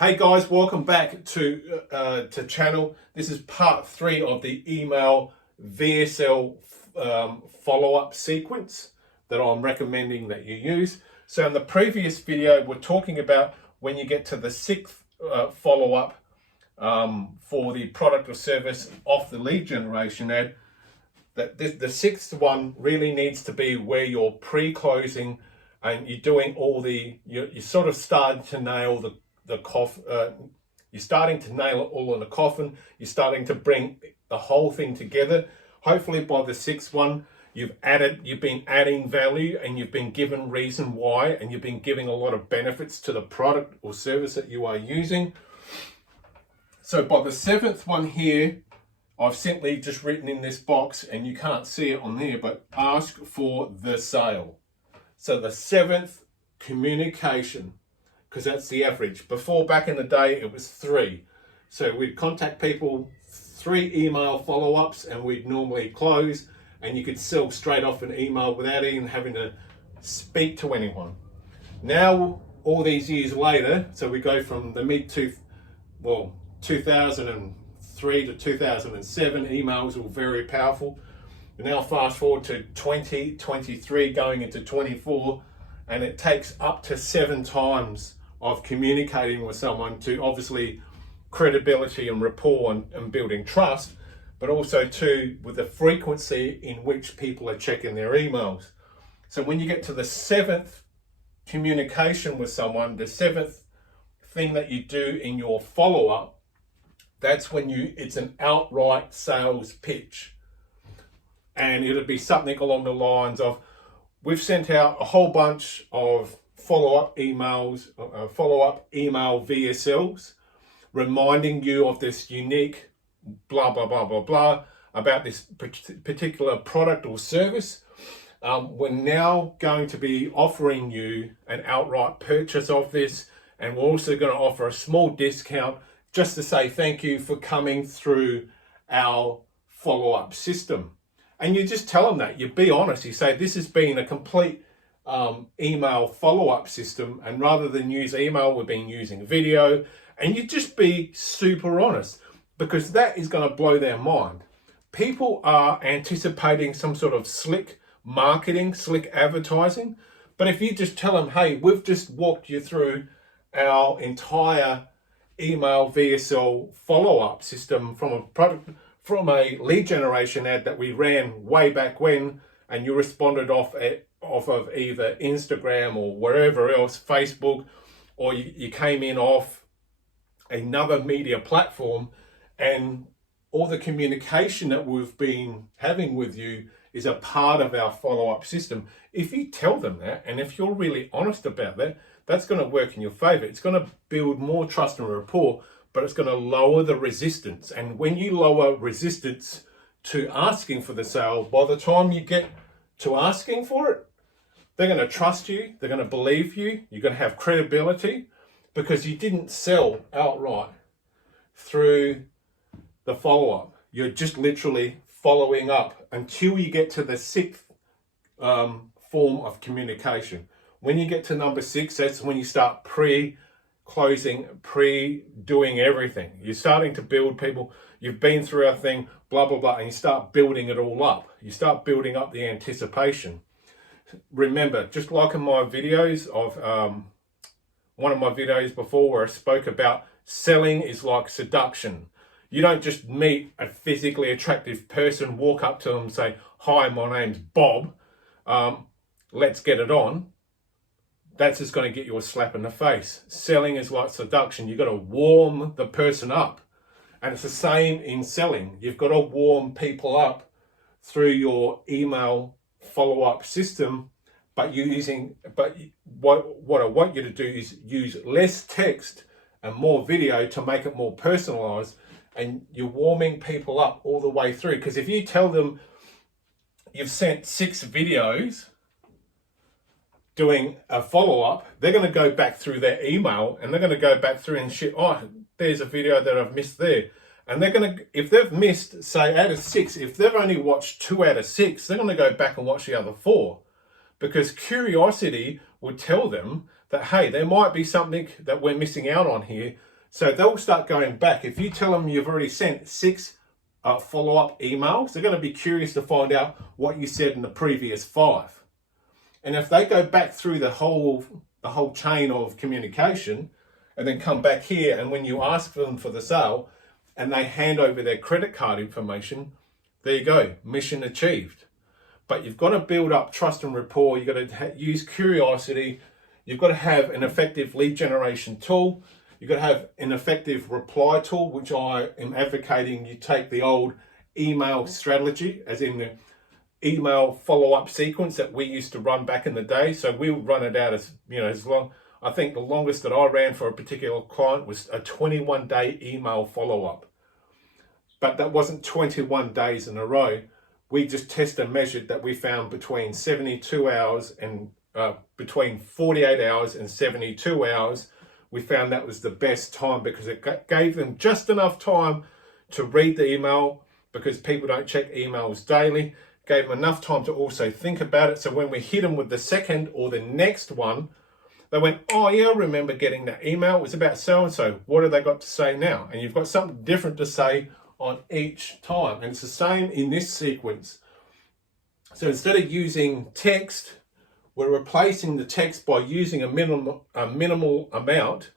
Hey guys, welcome back to channel. This is part 3 of the email VSL follow-up sequence that I'm recommending that you use. So in the previous video, we're talking about when you get to the 6th follow-up for the product or service off the lead generation ad, that the 6th one really needs to be where you're pre-closing and you're doing all you're sort of starting to nail you're starting to nail it all in the coffin. You're starting to bring the whole thing together. Hopefully by the 6th one, you've been adding value and you've been given reason why, and you've been giving a lot of benefits to the product or service that you are using. So by the 7th one here, I've simply just written in this box, and you can't see it on there, but ask for the sale. So the 7th communication, because that's the average. Before, back in the day, it was 3. So we'd contact people, 3 email follow-ups, and we'd normally close, and you could sell straight off an email without even having to speak to anyone. Now, all these years later, so we go from the 2003 to 2007, emails were very powerful. We now fast forward to 2023, going into 24, and it takes up to 7 times of communicating with someone to obviously credibility and rapport and building trust, but also too with the frequency in which people are checking their emails. So when you get to the 7th communication with someone, the 7th thing that you do in your follow-up, that's when it's an outright sales pitch. And it'll be something along the lines of, we've sent out a whole bunch of follow-up email VSLs, reminding you of this unique blah, blah, blah, blah, blah, about this particular product or service. We're now going to be offering you an outright purchase of this, and we're also going to offer a small discount just to say thank you for coming through our follow-up system. And you just tell them that. You be honest. You say, this has been a complete email follow-up system, and rather than use email, we've been using video. And you just be super honest, because that is going to blow their mind. People are anticipating some sort of slick marketing, slick advertising. But if you just tell them, hey, we've just walked you through our entire email VSL follow-up system from a lead generation ad that we ran way back when, and you responded off of either Instagram or wherever else, Facebook, or you came in off another media platform, and all the communication that we've been having with you is a part of our follow-up system. If you tell them that, and if you're really honest about that, that's going to work in your favor. It's going to build more trust and rapport, but it's going to lower the resistance. And when you lower resistance to asking for the sale, by the time you get to asking for it, they're going to trust you, they're going to believe you, you're going to have credibility, because you didn't sell outright through the follow-up. You're just literally following up until you get to the 6th form of communication. When you get to number 6, that's when you start pre-closing, pre-doing everything. You're starting to build people. You've been through our thing, blah, blah, blah, and you start building it all up. You start building up the anticipation. Remember, just like in my videos one of my videos before where I spoke about selling is like seduction. You don't just meet a physically attractive person, walk up to them and say, hi, my name's Bob, let's get it on. That's just going to get you a slap in the face. Selling is like seduction. You've got to warm the person up. And it's the same in selling. You've got to warm people up through your email follow-up system, but what I want you to do is use less text and more video to make it more personalized, and you're warming people up all the way through. Because if you tell them you've sent 6 videos doing a follow-up, they're going to go back through their email and they're going to go back through and shit, oh, there's a video that I've missed there. And they're going to, if they've missed, say, out of 6, if they've only watched 2 out of 6, they're going to go back and watch the other 4. Because curiosity would tell them that, hey, there might be something that we're missing out on here So they'll start going back. If you tell them you've already sent 6 follow-up emails, they're going to be curious to find out what you said in the previous 5. And if they go back through the whole chain of communication and then come back here, and when you ask them for the sale and they hand over their credit card information, there you go, mission achieved. But you've got to build up trust and rapport. You've got to use curiosity. You've got to have an effective lead generation tool. You've got to have an effective reply tool, which I am advocating you take the old email strategy, as in the email follow-up sequence that we used to run back in the day. So we would run it out as, as long. I think the longest that I ran for a particular client was a 21-day email follow-up. But that wasn't 21 days in a row. We just tested and measured that we found between 72 hours and between 48 hours and 72 hours, we found that was the best time, because it gave them just enough time to read the email, because people don't check emails daily. Gave them enough time to also think about it. So when we hit them with the second or the next one, they went, oh yeah, I remember getting that email. It was about so-and-so. What have they got to say now? And you've got something different to say on each time. And it's the same in this sequence. So instead of using text, we're replacing the text by using a minimal amount.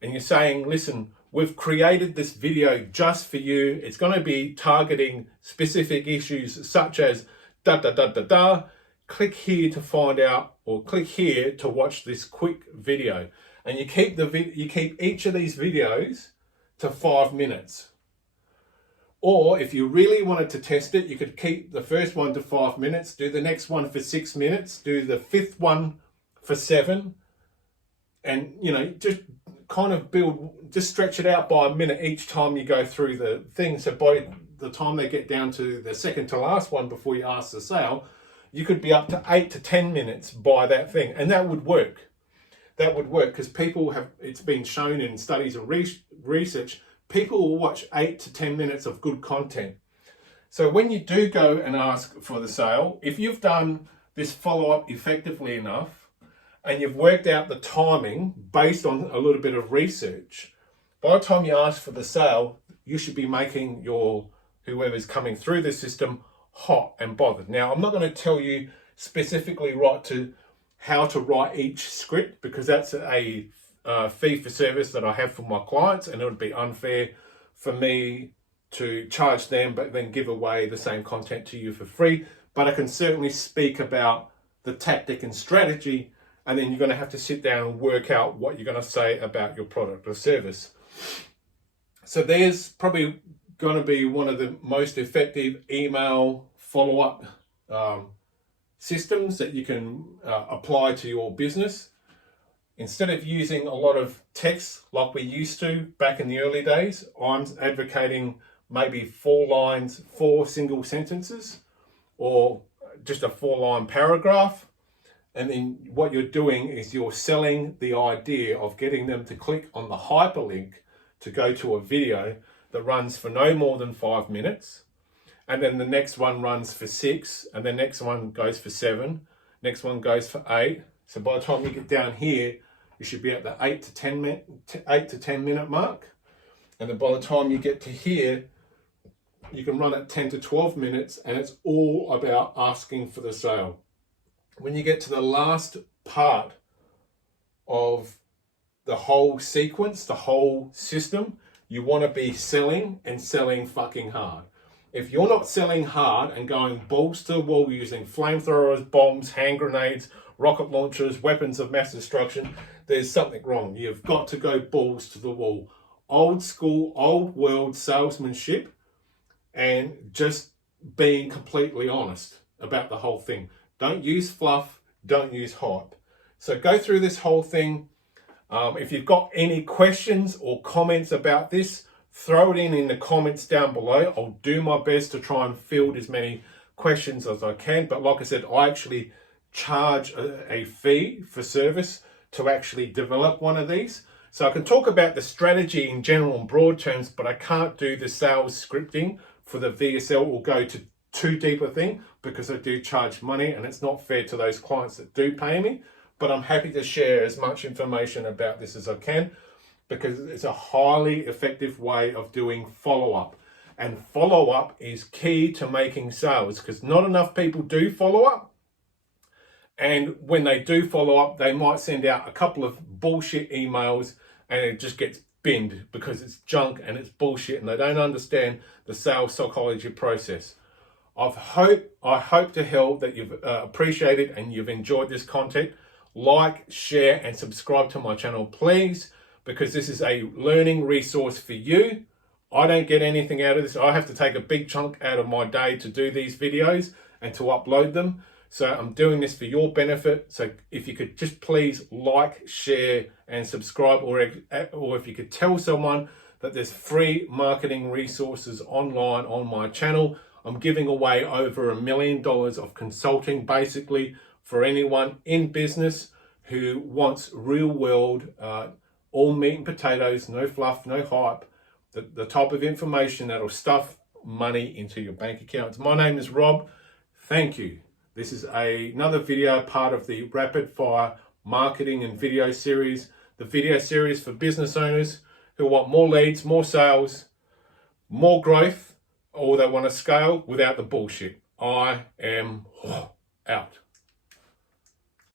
And you're saying, listen, we've created this video just for you. It's going to be targeting specific issues such as da. Click here to find out, or click here to watch this quick video. And you keep each of these videos to 5 minutes. Or if you really wanted to test it, you could keep the first one to 5 minutes, do the next one for 6 minutes, do the 5th one for 7, and just kind of just stretch it out by a minute each time you go through the thing. So by the time they get down to the second to last one before you ask the sale, you could be up to 8 to 10 minutes by that thing. And that would work. That would work because it's been shown in studies and research, people will watch 8 to 10 minutes of good content. So when you do go and ask for the sale, if you've done this follow-up effectively enough and you've worked out the timing based on a little bit of research, by the time you ask for the sale, you should be making whoever's coming through the system hot and bothered. Now, I'm not going to tell you specifically how to write each script, because that's a fee for service that I have for my clients, and it would be unfair for me to charge them but then give away the same content to you for free. But I can certainly speak about the tactic and strategy, and then you're going to have to sit down and work out what you're going to say about your product or service. So there's probably going to be one of the most effective email follow-up systems that you can apply to your business. Instead of using a lot of text like we used to back in the early days, I'm advocating maybe 4 lines, 4 single sentences, or just a 4-line paragraph. And then what you're doing is you're selling the idea of getting them to click on the hyperlink to go to a video that runs for no more than 5 minutes. And then the next one runs for 6, and the next one goes for 7, next one goes for 8. So by the time you get down here, you should be at the 8 to 10 minute mark. And then by the time you get to here, you can run at 10 to 12 minutes, and it's all about asking for the sale. When you get to the last part of the whole sequence, the whole system, you want to be selling and selling fucking hard. If you're not selling hard and going balls to the wall using flamethrowers, bombs, hand grenades, rocket launchers, weapons of mass destruction, there's something wrong. You've got to go balls to the wall. Old school, old world salesmanship, and just being completely honest about the whole thing. Don't use fluff, don't use hype. So go through this whole thing. If you've got any questions or comments about this, throw it in the comments down below. I'll do my best to try and field as many questions as I can. But like I said, I actually charge a fee for service to actually develop one of these. So I can talk about the strategy in general and broad terms, but I can't do the sales scripting for the VSL or go to too deep a thing, because I do charge money and it's not fair to those clients that do pay me. But I'm happy to share as much information about this as I can. because it's a highly effective way of doing follow-up. And follow-up is key to making sales, because not enough people do follow-up. And when they do follow up, they might send out a couple of bullshit emails and it just gets binned because it's junk and it's bullshit and they don't understand the sales psychology process. I hope to hell that you've appreciated and you've enjoyed this content. Like, share and subscribe to my channel, please, because this is a learning resource for you. I don't get anything out of this. I have to take a big chunk out of my day to do these videos and to upload them. So I'm doing this for your benefit. So if you could just please like, share and subscribe, or if you could tell someone that there's free marketing resources online on my channel. I'm giving away over $1 million of consulting basically for anyone in business who wants real world, all meat and potatoes, no fluff, no hype, the type of information that'll stuff money into your bank accounts. My name is Rob. Thank you. This is another video, part of the Rapid Fire Marketing and Video Series, the video series for business owners who want more leads, more sales, more growth, or they want to scale without the bullshit. I am out.